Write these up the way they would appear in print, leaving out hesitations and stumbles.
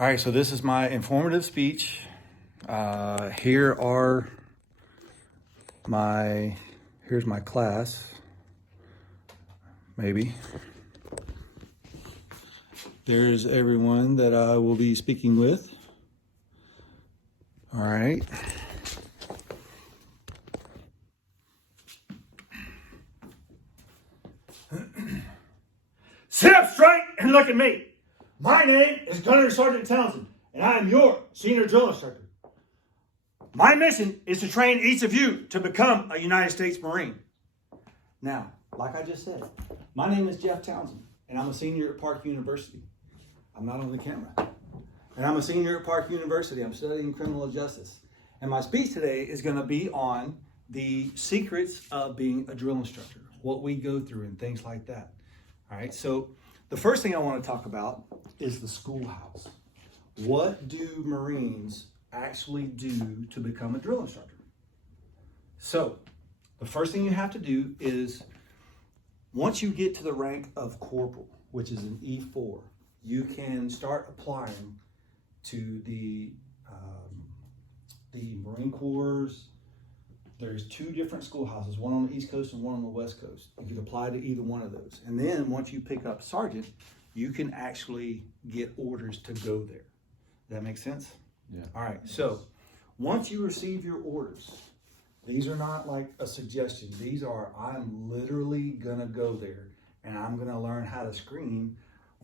All right, so this is my informative speech. Here are here's my class, maybe. There's everyone that I will be speaking with. All right. Sit up straight and look at me. My name is Gunnery Sergeant Townsend, and I am your senior drill instructor. My mission is to train each of you to become a United States Marine. Now, like I just said, my name is Jeff Townsend, and I'm a senior at Park University. I'm not on the camera. And I'm a senior at Park University. I'm studying criminal justice. And my speech today is going to be on the secrets of being a drill instructor, what we go through and things like that. All right, so the first thing I want to talk about is the schoolhouse. What do Marines actually do to become a drill instructor? So the first thing you have to do is, once you get to the rank of corporal, which is an E4, you can start applying to the Marine Corps. There's two different schoolhouses, one on the East Coast and one on the West Coast. You can apply to either one of those. And then once you pick up sergeant, you can actually get orders to go there. Does that make sense? Yeah. All right, so once you receive your orders, these are not like a suggestion. These are, I'm literally gonna go there and I'm gonna learn how to scream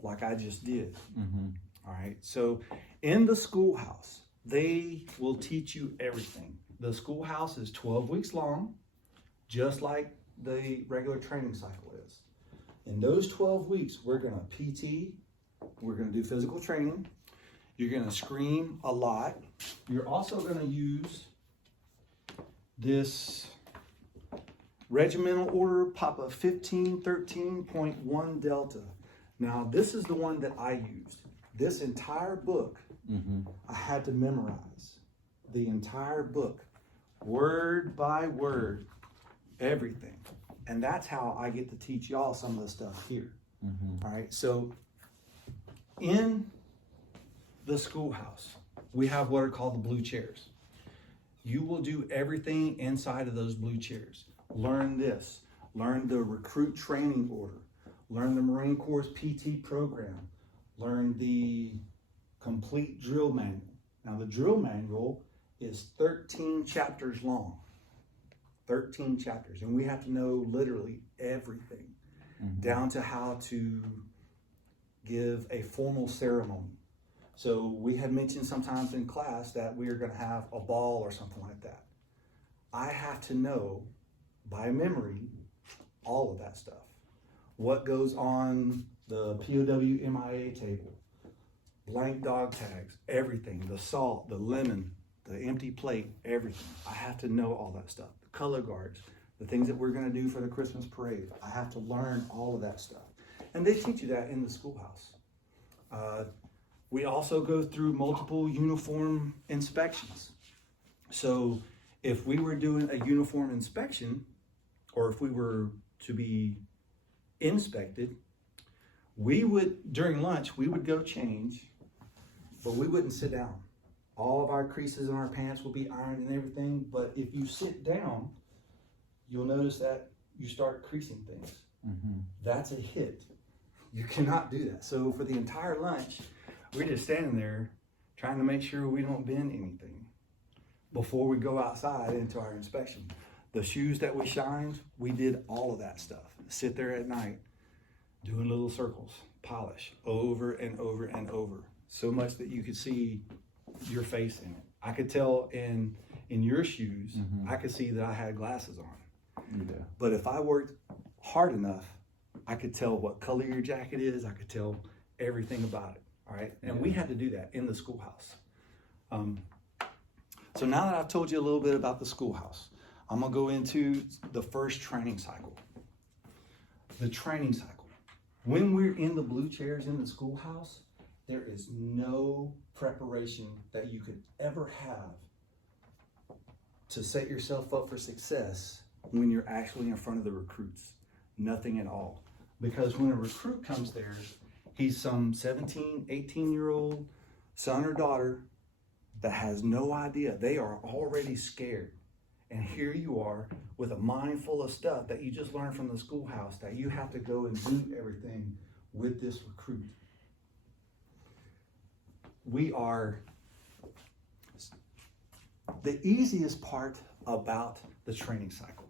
like I just did. Mm-hmm. All right, so in the schoolhouse, they will teach you everything. The schoolhouse is 12 weeks long, just like the regular training cycle is. In those 12 weeks, we're gonna PT, we're gonna do physical training, you're gonna scream a lot. You're also gonna use this regimental order Papa 1513.1 Delta. Now, this is the one that I used. This entire book, I had to memorize. The entire book, word by word, everything. And that's how I get to teach y'all some of the stuff here. All right, so in the schoolhouse, we have what are called the blue chairs. You will do everything inside of those blue chairs. Learn this, learn the recruit training order, learn the Marine Corps PT program, learn the complete drill manual. Now the drill manual is 13 chapters long, 13 chapters. And we have to know literally everything, down to how to give a formal ceremony. So we had mentioned sometimes in class that we are gonna have a ball or something like that. I have to know by memory all of that stuff. What goes on the POW MIA table, blank dog tags, everything, the salt, the lemon, the empty plate, everything. I have to know all that stuff. The color guards, the things that we're gonna do for the Christmas parade. I have to learn all of that stuff. And they teach you that in the schoolhouse. We also go through multiple uniform inspections. So if we were doing a uniform inspection, or if we were to be inspected, we would, during lunch, we would go change, but we wouldn't sit down. All of our creases in our pants will be ironed and everything, but if you sit down, you'll notice that you start creasing things. That's a hit. You cannot do that. So for the entire lunch, we're just standing there trying to make sure we don't bend anything before we go outside into our inspection. The shoes that we shined, we did all of that stuff. Sit there at night, doing little circles, polish over and over and over. So much that you could see your face in it. I could tell in your shoes, I could see that I had glasses on. Yeah. But if I worked hard enough, I could tell what color your jacket is. I could tell everything about it. All right. And we had to do that in the schoolhouse. So now that I've told you a little bit about the schoolhouse, I'm going to go into the first training cycle. The training cycle. When we're in the blue chairs in the schoolhouse, there is no preparation that you could ever have to set yourself up for success when you're actually in front of the recruits. Nothing at all. Because when a recruit comes there, he's some 17, 18-year-old son or daughter that has no idea. They are already scared. And here you are with a mind full of stuff that you just learned from the schoolhouse that you have to go and do everything with this recruit. The easiest part about the training cycle,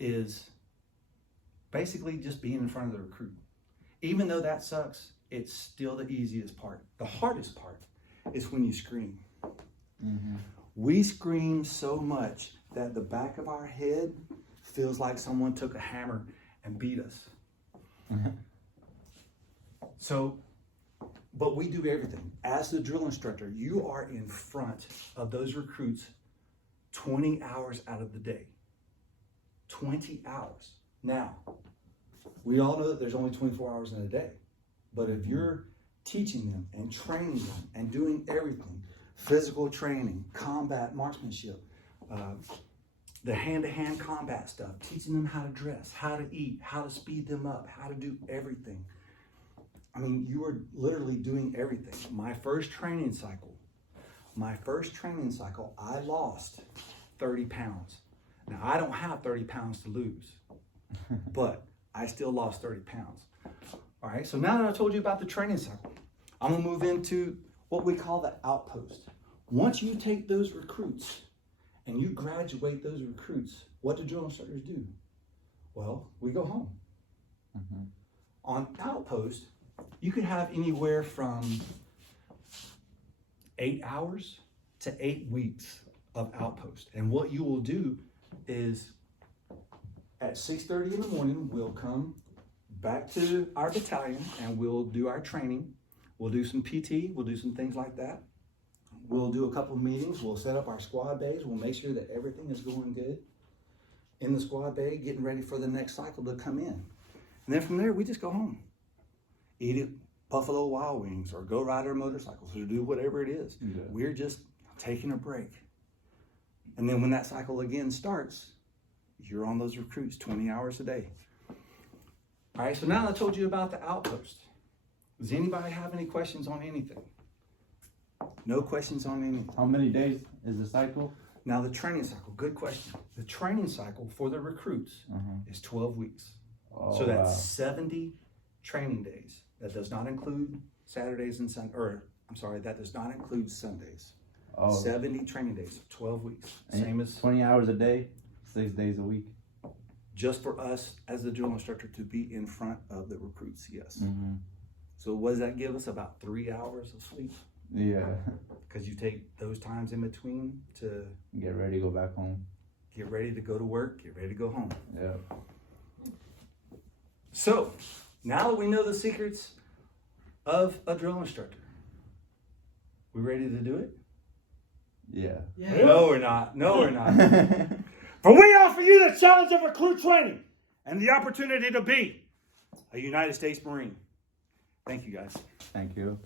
is basically just being in front of the recruit. Even though that sucks, it's still the easiest part. The hardest part is when you scream. Mm-hmm. We scream so much that the back of our head feels like someone took a hammer and beat us. Mm-hmm. But we do everything. As the drill instructor, you are in front of those recruits 20 hours out of the day. 20 hours. Now, we all know that there's only 24 hours in a day. But if you're teaching them and training them and doing everything, physical training, combat, marksmanship, the hand-to-hand combat stuff, teaching them how to dress, how to eat, how to speed them up, how to do everything. I mean, you are literally doing everything. My first training cycle, I lost 30 pounds. Now, I don't have 30 pounds to lose, but I still lost 30 pounds. All right, so now that I told you about the training cycle, I'm gonna move into what we call the outpost. Once you take those recruits and you graduate those recruits, what do drill instructors do? Well, we go home. Mm-hmm. On outpost, you could have anywhere from 8 hours to 8 weeks of outpost. And what you will do is at 6:30 in the morning, we'll come back to our battalion and we'll do our training. We'll do some PT, we'll do some things like that. We'll do a couple of meetings, we'll set up our squad bays, we'll make sure that everything is going good in the squad bay, getting ready for the next cycle to come in. And then from there, we just go home. Eat at Buffalo Wild Wings or go ride our motorcycles or do whatever it is. Yeah. We're just taking a break. And then when that cycle again starts, you're on those recruits 20 hours a day. All right, so now that I told you about the outpost, does anybody have any questions on anything? No questions on anything. How many days is the cycle? Now the training cycle, good question. The training cycle for the recruits is 12 weeks. Oh, so that's 70 training days. That does not include Saturdays and that does not include Sundays. Oh. 70 training days, 12 weeks. And same as 20 hours a day, 6 days a week. Just for us as the drill instructor to be in front of the recruits, yes. Mm-hmm. So what does that give us? About 3 hours of sleep? Yeah. Because you take those times in between to get ready to go back home. Get ready to go to work, get ready to go home. Yeah. So, now that we know the secrets of a drill instructor, we ready to do it? Yeah. No, we're not. For we offer you the challenge of recruit training and the opportunity to be a United States Marine. Thank you, guys. Thank you.